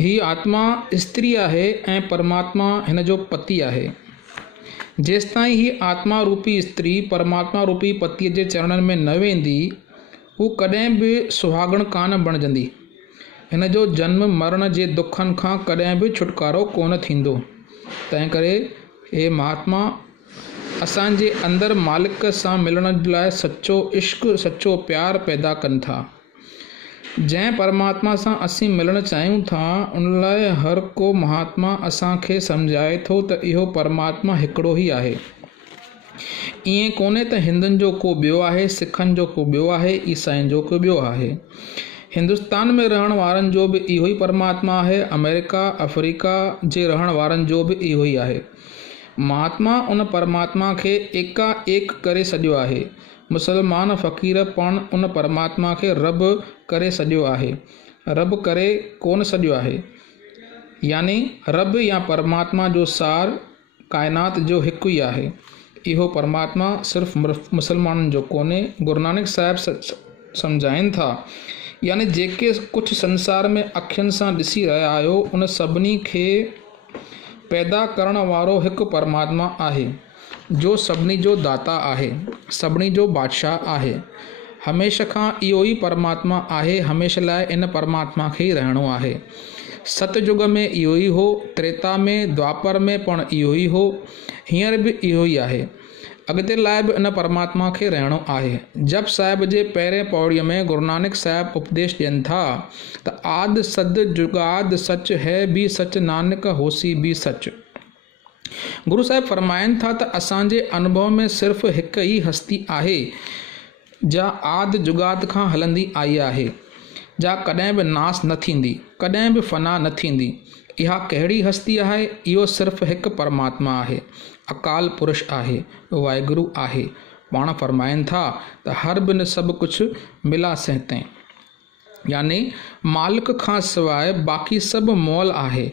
ही आत्मा स्त्री आहे ऐं परमात्मा हिन जो पति आहे। जेसिताईं ही आत्मा रूपी स्त्री परमात्मा रूपी पतीअ जे चरणनि में न वेंदी, हू कॾहिं बि सुहागण कान बणजंदी। हिन जो जन्म मरण जे दुखनि खां कॾहिं बि छुटकारो कोन थींदो। तंहिं करे हे महात्मा, असांजे अंदरि मालिक सां मिलण लाइ सचो इश्क, सचो प्यार पैदा कनि था। जंहिं परमात्मा सां असीं मिलणु चाहियूं था, उन लाइ हर को महात्मा असांखे सम्झाए थो त इहो परमात्मा हिकिड़ो ई आहे। ईअं कोन्हे त हिंदुनि जो को ॿियो आहे, सिखनि जो को ॿियो आहे, ईसाइनि जो को ॿियो आहे। हिंदुस्तान में रहण वारनि जो बि इहो ई परमात्मा आहे, अमेरिका अफ्रीका जे रहण वारनि जो बि इहो ई आहे। महात्मा उन परमात्मा खे एकाएक करे छॾियो आहे। मुसलमान फ़क़ीर पण उन परमात्मा खे रब करे छॾियो आहे। रब करे कोन छॾियो आहे, यानी रब या परमात्मा जो सार काइनात जो हिकु ई आहे। इहो परमात्मा सिर्फ़ु मुसलमाननि जो कोन्हे। गुरु नानक साहिब सम्झाइनि था, यानी जेके कुझु संसार में अखियुनि सां ॾिसी रहिया आहियो, उन सभिनी खे पैदा करण वारो हिकु परमात्मा आहे, जो सभिनी जो दाता आहे, सभिनी जो बादशाह आहे। हमेशह खां इहो ई परमात्मा आहे। हमेशह लाइ इन परमात्मा खे ई रहणो आहे। सतयुग में इहो ई हो, त्रेता में, द्वापर में पण इहो ई हो, हींअर बि इहो ई आहे। अॻिते लाइ बि इन परमात्मा खे रहणो आहे। जप साहिब जे पहिरें पौड़ीअ में गुरु नानक साहिब उपदेश ॾियनि था त आद सद जुगाद सच है भी सच, नानक होसी भी सच। गुरु साहिब फरमाइनि था त असांजे अनुभव में सिर्फ़ु हिकु ई हस्ती आहे, जा आद जुगाद खां हलंदी आई आहे, जा कॾहिं बि नास न थींदी, कॾहिं बि फना न थींदी। इहा कहिड़ी हस्ती आहे? इहो सिर्फ़ु हिकु परमात्मा आहे, अकाल पुरुष आहे, वाहिगुरु आहे। पाण फरमाइनि था त हर बिन सभु कुझु मिला सहते, यानी मालिक खां सवाइ बाक़ी सभु मोल आहे,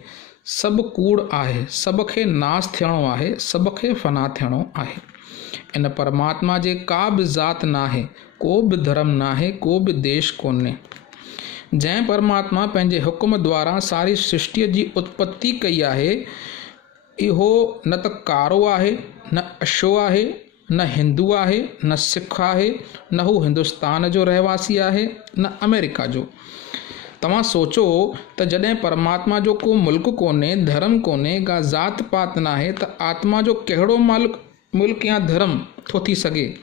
सभु कूड़ आहे, सभ खे नास थियणो आहे, सभ खे फना थियणो आहे। इन परमात्मा जे का बि ज़ात नाहे, को बि धर्म नाहे, को बि देश कोन्हे। जंहिं परमात्मा पंहिंजे हुकुम द्वारा सारी सृष्टिअ जी उत्पत्ति कई आहे, इहो न त कारो आहे, न अछो आहे, न हिंदू आहे, न सिख आहे, न हू हिंदुस्तान जो रहवासी आहे, न अमेरिका जो। तव्हां सोचो त जॾहिं परमात्मा जो को मुल्क कोन्हे, धर्म कोन्हे, का ज़ात पात नाहे, त आत्मा जो कहिड़ो मुल्क या धर्म थो थी सघे?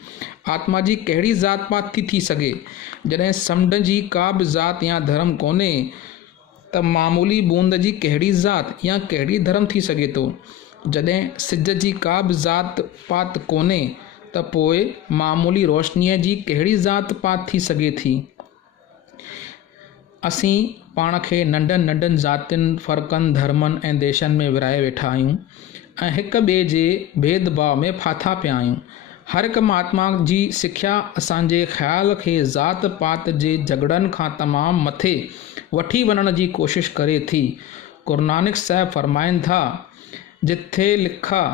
आत्मा जी कहिड़ी ज़ात पात थी सघे? जॾहिं समुंड जी का बि ज़ात या धर्म कोन्हे, त मामूली बूंद जी कहिड़ी ज़ात या कहिड़ी धर्म थी सघे थो? जॾहिं सिज जी का बि ज़ात पात कोन्हे, त पोइ मामूली रोशनीअ जी कहिड़ी ज़ात पात थी सघे थी? असीं पाण खे नंढनि नंढनि ज़ातियुनि, फ़र्क़नि, धर्मनि ऐं देशनि में विराए वेठा आहियूं ऐं हिक ॿिए जे भेदभाव में फाथा पिया आहियूं। हर हिकु महात्मा जी सिख्या असांजे ख़्याल खे ज़ात पात जे झगड़नि खां तमामु मथे वठी वञण जी कोशिशि करे थी। गुरु नानक साहिब फरमाइनि था, जिथे लिखा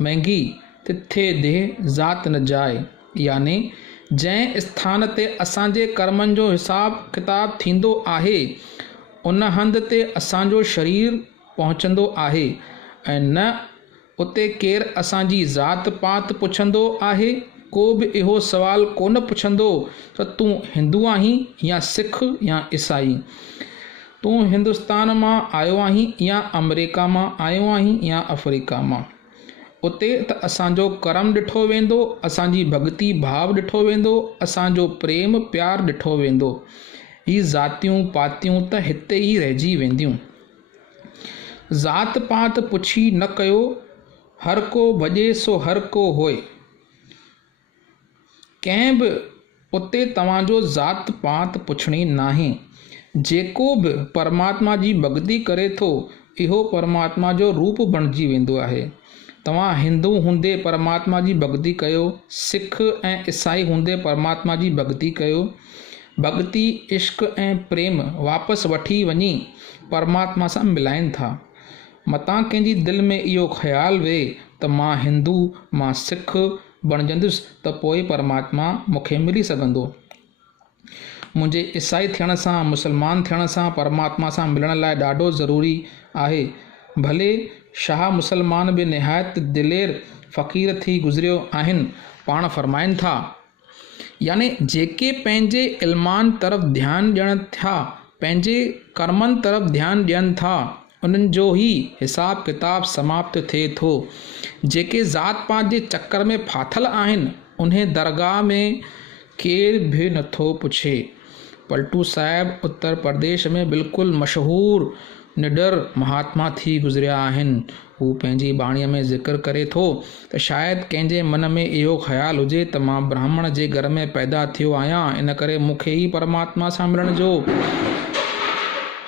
महंगी तिथे देह ज़ात न जाए, यानी जंहिं स्थान ते असांजे कर्मनि जो हिसाब किताब थींदो आहे, उन हंध ते असांजो शरीर पहुचंदो आहे ऐं न उते केरु असांजी ज़ात पात पुछंदो आहे। को बि इहो सवाल कोन पुछंदो त तूं हिंदू आहीं या सिख या ईसाई, तूं हिंदुस्तान मां आयो आहीं या अमेरिका मां आयो आहीं या अफ्रीका मां। उते त असांजो कर्म ॾिठो वेंदो, असांजी भक्ति भाव ॾिठो वेंदो, असांजो प्रेम प्यार ॾिठो वेंदो। ही ज़ातियूं पातियूं त हिते ई रहिजी वेंदियूं। ज़ात पात पुछी न कयो, हर को भॼे सो हर को होए। कंहिं बि उते तव्हांजो ज़ात पात पुछणी नाहे। जेको बि परमात्मा जी भक्ति करे थो, इहो परमात्मा जो रूप बणिजी वेंदो आहे। तव्हां हिंदू हूंदे परमात्मा जी भक्ति कयो, सिख ऐं ईसाई हूंदे परमात्मा जी भक्ति कयो। भक्ति, इश्क ऐं प्रेम वापसि वठी वञी परमात्मा सां मिलाइनि था। मतां कंहिंजी दिलि में इहो ख़्यालु वेहे त मां हिंदू, मां सिख बणजंदुसि, त पोइ परमात्मा मूंखे मिली सघंदो। मुंहिंजे ईसाई थियण सां मुसलमान थियण सां परमात्मा सां मिलण लाइ ॾाढो ज़रूरी आहे। भले शाह मुसलमान बि निहायत दिलेर फ़क़ीर थी गुज़रियो आहिनि। पाण फरमाइनि था, यानी जेके पंहिंजे इल्मान तरफ़ ध्यानु ॾियनि था, पंहिंजे कर्मनि तरफ़ ध्यानु ॾियनि था, उन्हनि जो ई हिसाब किताब समाप्त थिए थो। जेके ज़ात पात जे चकर में फाथल आहिनि, उन्हें दरगाह में केर बि नथो पुछे। पलटू साहिब उत्तर प्रदेश में बिल्कुलु मशहूरु निडर महात्मा थी गुज़रिया आहिनि। हू पंहिंजी बाणीअ में ज़िक्र करे थो त शायदि कंहिंजे मन में इहो ख़्यालु हुजे त मां ब्राह्मण जे घर में पैदा थियो आहियां, इन करे मूंखे ई परमात्मा सां मिलण जो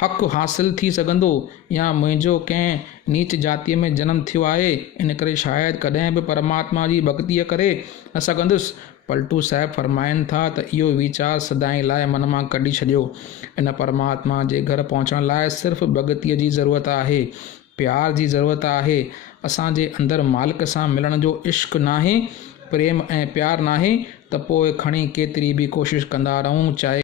हक़ु हासिलु थी सघंदो, या मुंहिंजो कंहिं नीच जातीअ में जनमु थियो आहे, इन करे शायदि कॾहिं बि परमात्मा जी भक्तीअ करे न सघंदुसि। पलटू साहिब फरमाइनि था त इहो वीचार सदाईं लाइ मन मां कढी छॾियो। इन परमात्मा जे घर पहुचण लाइ सिर्फ़ु भॻतीअ जी ज़रूरत आहे, प्यार जी ज़रूरत आहे। असांजे अंदरि मालिक सां मिलण जो इश्क़ नाहे, प्रेम ऐं प्यार नाहे, त पोइ खणी केतिरी बि कोशिशि कंदा रहूं, चाहे